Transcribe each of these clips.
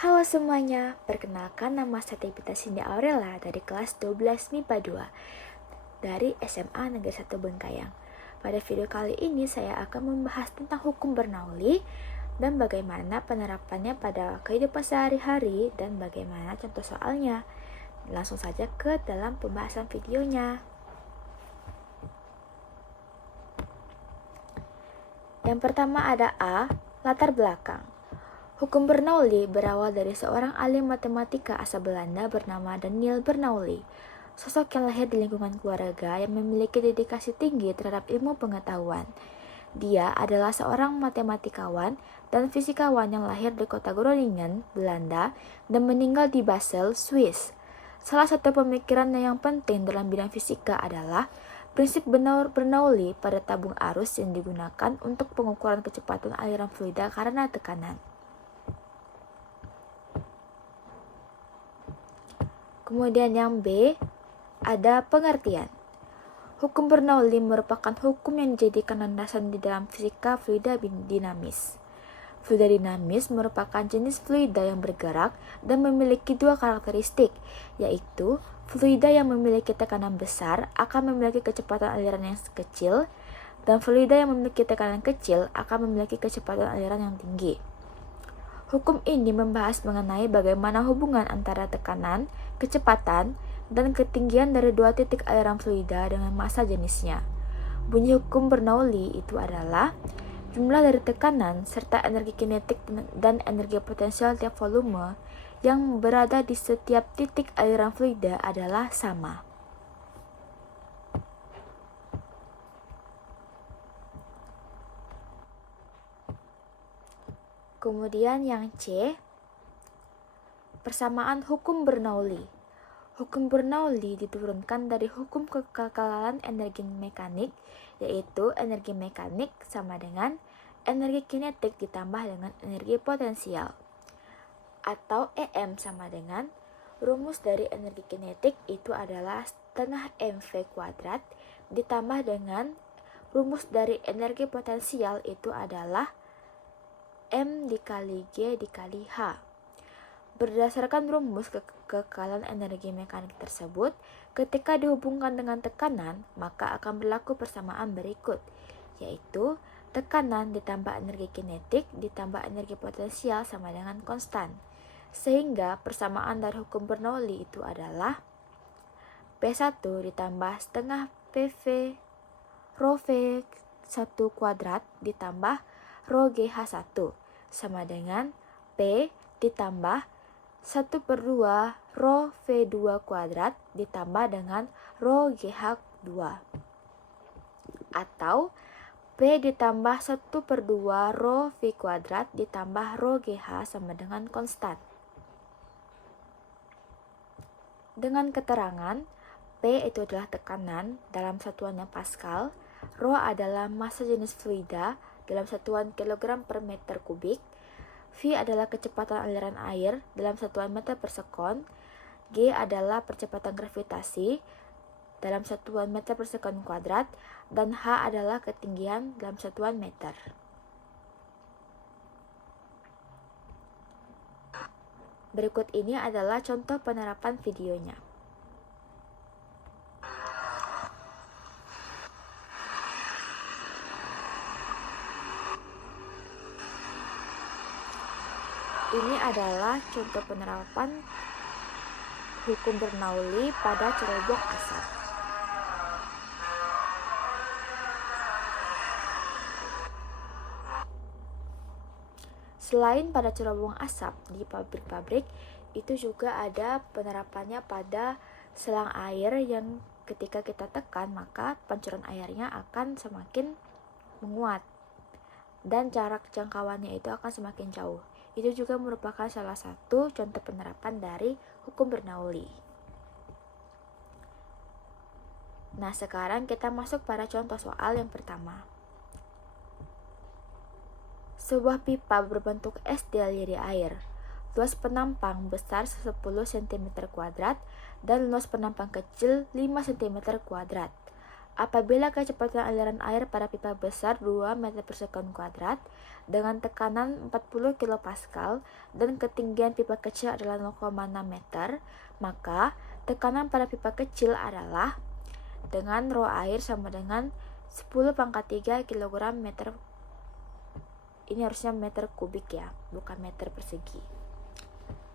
Halo semuanya, perkenalkan nama saya Tabita Cindy Aurela dari kelas 12 MIPA 2 dari SMA Negeri 1 Bengkayang. Pada video kali ini saya akan membahas tentang hukum Bernoulli dan bagaimana penerapannya pada kehidupan sehari-hari dan bagaimana contoh soalnya. Langsung saja ke dalam pembahasan videonya. Yang pertama ada A, latar belakang. Hukum Bernoulli berawal dari seorang ahli matematika asal Belanda bernama Daniel Bernoulli, sosok yang lahir di lingkungan keluarga yang memiliki dedikasi tinggi terhadap ilmu pengetahuan. Dia adalah seorang matematikawan dan fisikawan yang lahir di kota Groningen, Belanda, dan meninggal di Basel, Swiss. Salah satu pemikirannya yang penting dalam bidang fisika adalah prinsip Bernoulli pada tabung arus yang digunakan untuk pengukuran kecepatan aliran fluida karena tekanan. Kemudian yang B, ada pengertian. Hukum Bernoulli merupakan hukum yang dijadikan landasan di dalam fisika fluida dinamis. Fluida dinamis merupakan jenis fluida yang bergerak dan memiliki dua karakteristik, yaitu fluida yang memiliki tekanan besar akan memiliki kecepatan aliran yang kecil, dan fluida yang memiliki tekanan kecil akan memiliki kecepatan aliran yang tinggi. Hukum ini membahas mengenai bagaimana hubungan antara tekanan, kecepatan, dan ketinggian dari dua titik aliran fluida dengan massa jenisnya. Bunyi hukum Bernoulli itu adalah jumlah dari tekanan serta energi kinetik dan energi potensial tiap volume yang berada di setiap titik aliran fluida adalah sama. Kemudian yang C, persamaan hukum Bernoulli. Hukum Bernoulli diturunkan dari hukum kekekalan energi mekanik, yaitu energi mekanik sama dengan energi kinetik ditambah dengan energi potensial. Atau EM sama dengan rumus dari energi kinetik itu adalah setengah mv kuadrat ditambah dengan rumus dari energi potensial itu adalah M dikali G dikali H. Berdasarkan rumus kekekalan energi mekanik tersebut, ketika dihubungkan dengan tekanan, maka akan berlaku persamaan berikut, yaitu tekanan ditambah energi kinetik ditambah energi potensial sama dengan konstan. Sehingga persamaan dari hukum Bernoulli itu adalah P1 ditambah setengah PV rho V1 kuadrat ditambah rho GH1 sama dengan P ditambah 1/2 rho V2 kuadrat ditambah dengan rho GH2 atau P ditambah 1/2 rho V kuadrat ditambah rho GH sama dengan konstan. Dengan keterangan P itu adalah tekanan dalam satuannya Pascal, rho adalah massa jenis fluida dalam satuan kilogram per meter kubik, V adalah kecepatan aliran air dalam satuan meter per sekon, G adalah percepatan gravitasi dalam satuan meter per sekon kuadrat, dan H adalah ketinggian dalam satuan meter. Berikut ini adalah contoh penerapan videonya. Ini adalah contoh penerapan hukum Bernoulli pada cerobong asap. Selain pada cerobong asap di pabrik-pabrik, itu juga ada penerapannya pada selang air yang ketika kita tekan maka pancuran airnya akan semakin menguat dan jarak jangkauannya itu akan semakin jauh. Itu juga merupakan salah satu contoh penerapan dari hukum Bernoulli. Nah, sekarang kita masuk pada contoh soal yang pertama. Sebuah pipa berbentuk es dialiri air. Luas penampang besar 10 cm kuadrat dan luas penampang kecil 5 cm kuadrat. Apabila kecepatan aliran air pada pipa besar 2 meter per sekon kuadrat dengan tekanan 40 kilopascal dan ketinggian pipa kecil adalah 0,6 meter, maka tekanan pada pipa kecil adalah dengan rho air sama dengan 10 pangkat 3 kg meter. Ini harusnya meter kubik ya, bukan meter persegi.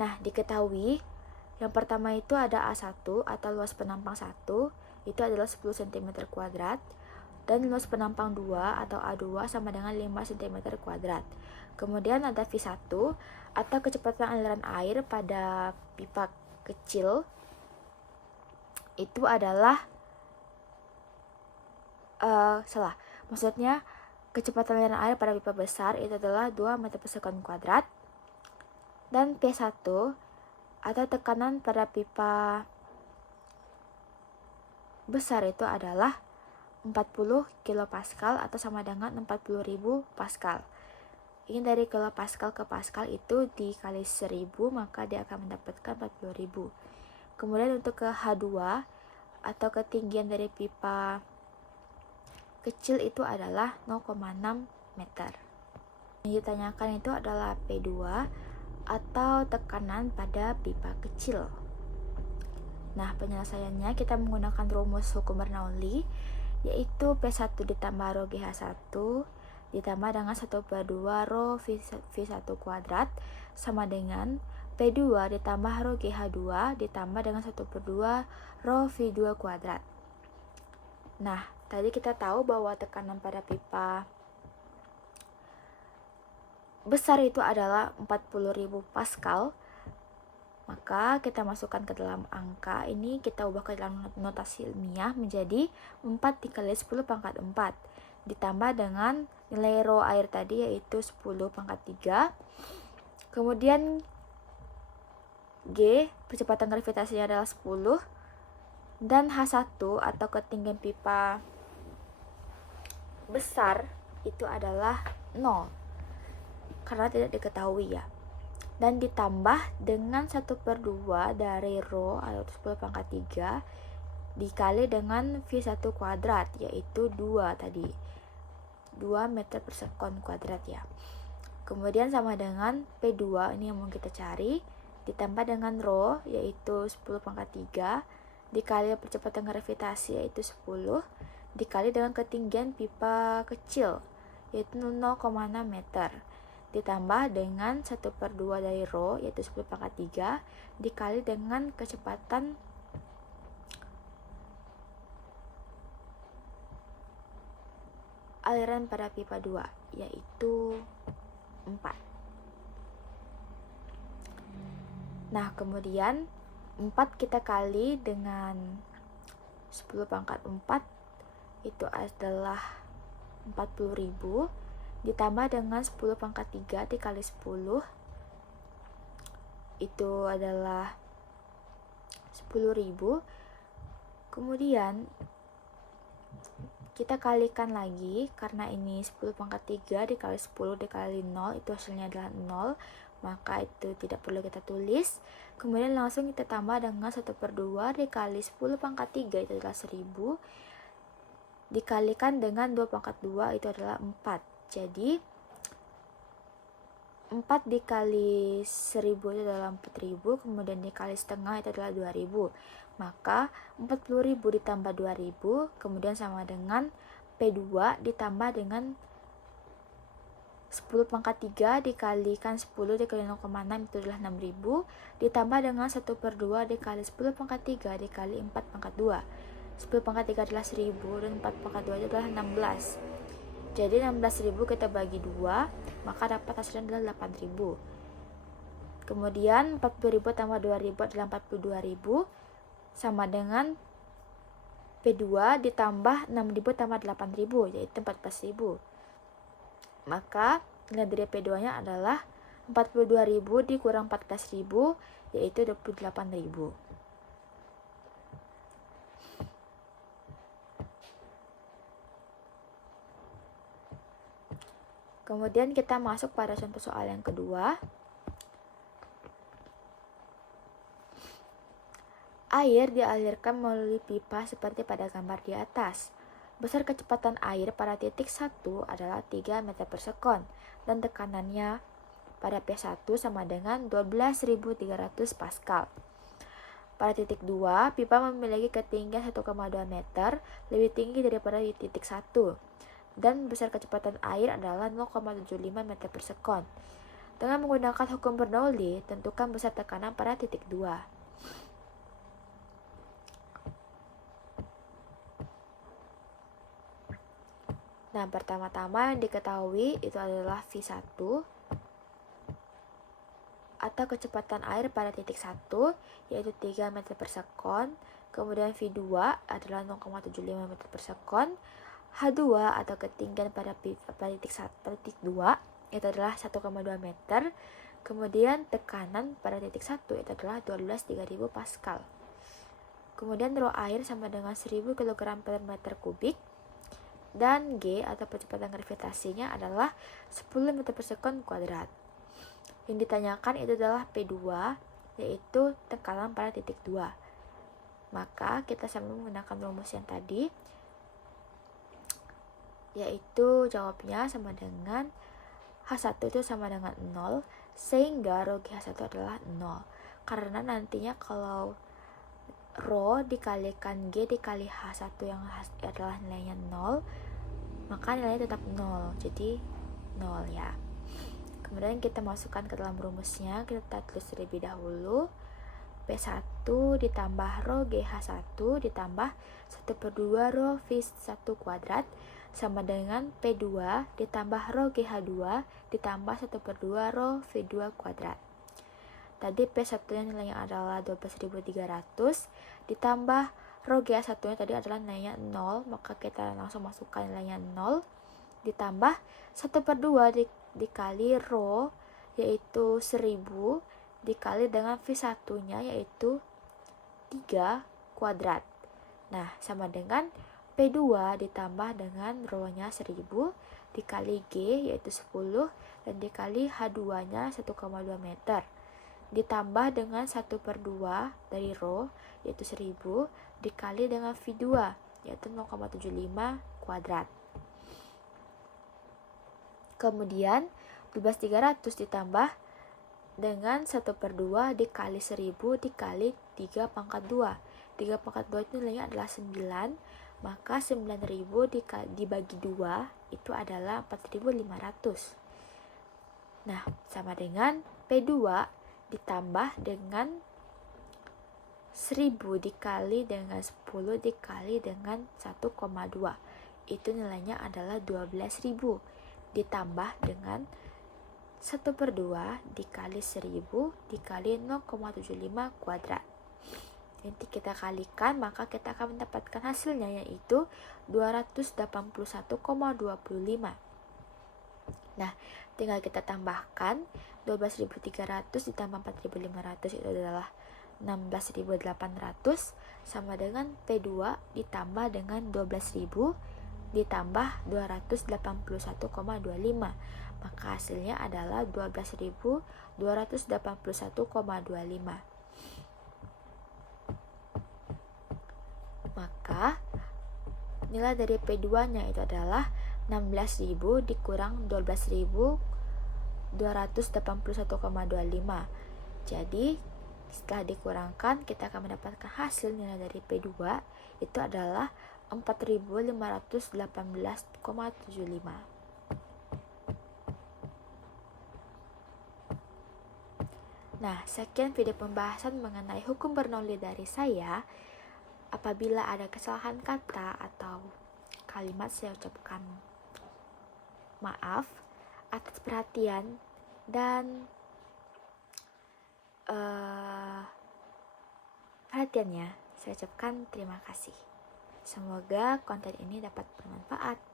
Nah, diketahui yang pertama itu ada A1 atau luas penampang 1, itu adalah 10 cm kuadrat, dan luas penampang 2 atau A2 sama dengan 5 cm kuadrat. Kemudian ada V1 atau kecepatan aliran air pada pipa kecil, itu adalah maksudnya kecepatan aliran air pada pipa besar itu adalah 2 meter per sekon kuadrat, dan P1 atau tekanan pada pipa besar itu adalah 40 kilopascal atau sama dengan 40.000 pascal. Ini dari kilopascal ke pascal itu dikali 1000, maka dia akan mendapatkan 40.000. Kemudian untuk ke H2 atau ketinggian dari pipa kecil itu adalah 0,6 meter. Yang ditanyakan itu adalah P2 atau tekanan pada pipa kecil. Nah, penyelesaiannya kita menggunakan rumus hukum Bernoulli, yaitu P1 ditambah rho GH1 ditambah dengan 1/2 rho V1 kuadrat sama dengan P2 ditambah rho GH2 ditambah dengan 1/2 rho V2 kuadrat. Nah, tadi kita tahu bahwa tekanan pada pipa besar itu adalah 40.000 pascal. Maka kita masukkan ke dalam angka ini, kita ubah ke dalam notasi ilmiah menjadi 4 dikali 10 pangkat 4 ditambah dengan nilai rho air tadi yaitu 10 pangkat 3. Kemudian G, percepatan gravitasinya adalah 10, dan H1 atau ketinggian pipa besar itu adalah 0 karena tidak diketahui ya, dan ditambah dengan 1/2 dari rho atau 10 pangkat 3 dikali dengan V1 kuadrat yaitu 2 tadi, 2 meter per sekon kuadrat ya. Kemudian sama dengan P2 ini yang mau kita cari ditambah dengan rho yaitu 10 pangkat 3 dikali percepatan gravitasi yaitu 10 dikali dengan ketinggian pipa kecil yaitu 0,6 meter ditambah dengan 1/2 dari rho yaitu 10 pangkat 3 dikali dengan kecepatan aliran pada pipa 2 yaitu 4. Nah, kemudian 4 kita kali dengan 10 pangkat 4 itu adalah 40.000 ditambah dengan 10 pangkat 3 dikali 10 itu adalah 10.000. Kemudian kita kalikan lagi karena ini 10 pangkat 3 dikali 10 dikali 0 itu hasilnya adalah 0, maka itu tidak perlu kita tulis. Kemudian langsung kita tambah dengan 1/2 dikali 10 pangkat 3 itu adalah 1000 dikalikan dengan 2 pangkat 2 itu adalah 4. Jadi 4 dikali 1000 itu adalah 4000, kemudian dikali setengah itu adalah 2000. Maka 40.000 ditambah 2000 kemudian sama dengan P2 ditambah dengan 10 pangkat 3 dikalikan 10 dikali 0,6 itu adalah 6000 ditambah dengan 1/2 dikali 10 pangkat 3 dikali 4 pangkat 2. 10 pangkat 3 adalah 1000 dan 4 pangkat 2 itu adalah 16. Jadi 16.000 kita bagi 2, maka dapat hasilnya adalah 8.000. Kemudian 40.000 tambah 2.000 adalah 42.000 sama dengan P2 ditambah 6.000 tambah 8.000 yaitu 14.000. Maka nilai dari P2 nya adalah 42.000 dikurang 14.000 yaitu 28.000. Kemudian kita masuk pada contoh soal yang kedua. Air dialirkan melalui pipa seperti pada gambar di atas. Besar kecepatan air pada titik 1 adalah 3 meter per sekon dan tekanannya pada P1 sama dengan 12.300 Pascal. Pada titik 2, pipa memiliki ketinggian 1,2 meter, lebih tinggi daripada di titik 1, dan besar kecepatan air adalah 0,75 meter per sekon. Dengan menggunakan hukum Bernoulli, tentukan besar tekanan pada titik 2. Nah, pertama-tama yang diketahui itu adalah V1 atau kecepatan air pada titik 1 yaitu 3 meter per sekon. Kemudian V2 adalah 0,75 meter per sekon. H2 atau ketinggian pada titik 2 itu adalah 1,2 meter. Kemudian tekanan pada titik 1 itu adalah 12.3000 Pascal. Kemudian rho air sama dengan 1000 kg per meter kubik. Dan G atau percepatan gravitasinya adalah 10 meter per sekon kuadrat. Yang ditanyakan itu adalah P2, yaitu tekanan pada titik 2. Maka kita sama menggunakan rumus yang tadi, yaitu jawabnya sama dengan H1 itu sama dengan 0, sehingga rho GH1 adalah 0. Karena nantinya kalau rho dikalikan G dikali H1 yang adalah nilainya 0, maka nilainya tetap 0, jadi 0 ya. Kemudian kita masukkan ke dalam rumusnya, kita tulis terlebih dahulu. P1 ditambah rho GH1 ditambah 1/2 rho V1 kuadrat sama dengan P2 ditambah rho GH2 ditambah 1/2 rho V2 kuadrat. Tadi P1 nya nilainya adalah 12.300 ditambah rho GH1 nya tadi adalah nilainya 0, maka kita langsung masukkan nilainya 0 ditambah 1/2 dikali rho yaitu 1000 dikali dengan V1 nya yaitu 3 kuadrat. Nah, sama dengan P2 ditambah dengan rho nya 1000 dikali G yaitu 10 dan dikali H2 nya 1,2 meter ditambah dengan 1/2 dari rho yaitu 1000 dikali dengan V2 yaitu 0,75 kuadrat. Kemudian 12.300 ditambah dengan 1/2 dikali 1000 dikali 3 pangkat 2. 3 pangkat 2 itu nilainya adalah 9, maka 9.000 dibagi 2 itu adalah 4.500. Nah, sama dengan P2 ditambah dengan 1000 dikali dengan 10 dikali dengan 1,2. Itu nilainya adalah 12.000 ditambah dengan 1/2 dikali 1000 dikali 0,75 kuadrat. Nanti kita kalikan, maka kita akan mendapatkan hasilnya yaitu 281,25. Nah, tinggal kita tambahkan 12.300 ditambah 4.500 itu adalah 16.800 sama dengan P2 ditambah dengan 12.000 ditambah 281,25. Maka hasilnya adalah 12.281,25. Maka nilai dari P2 nya itu adalah 16.000 dikurang 12.281,25. Jadi setelah dikurangkan kita akan mendapatkan hasil nilai dari P2 itu adalah 4.518,75. Nah, sekian video pembahasan mengenai hukum Bernoulli dari saya. Apabila ada kesalahan kata atau kalimat, saya ucapkan maaf atas perhatian dan perhatiannya. Saya ucapkan terima kasih. Semoga konten ini dapat bermanfaat.